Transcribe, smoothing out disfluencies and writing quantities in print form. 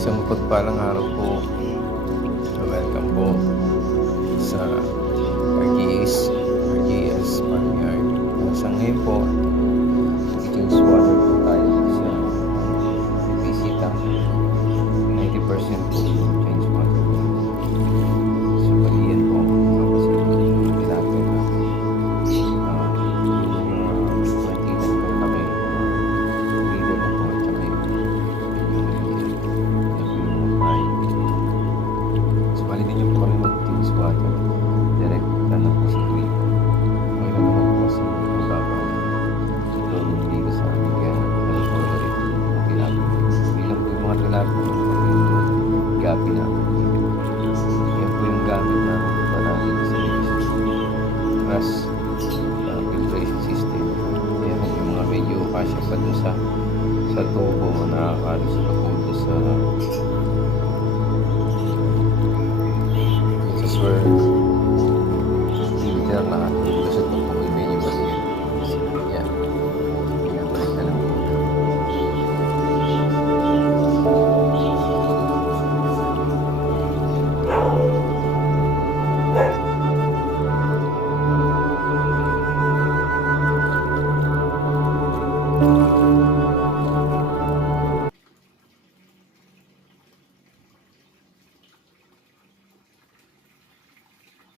Isang mapagpalang araw po. Welcome po sa RGS Vineyard. Sa ngayon po, King's Water po tayo sa bisita. 90% po King's Water po. So, baliyan po. Tapos yung natin na yung mantinan po kami. Leader na po at saka yung balitin niyo po kami mag-King's Water. Direct na po sa Green. Ngayon na naman po sa mababa. So, hindi ko sa amin kaya ano po na rin ang tilapia. Bilang po yung mga tilapia yung gabi namin. Yan po yung gamit namin palagi sa grass filtration system. Yan yung mga medyo kasya pa dun sa tubo na nakakalos pa po dun sa where hindi ka lahat gusto ito kung may medyo maliit. Yan. Kaya balik na lang po.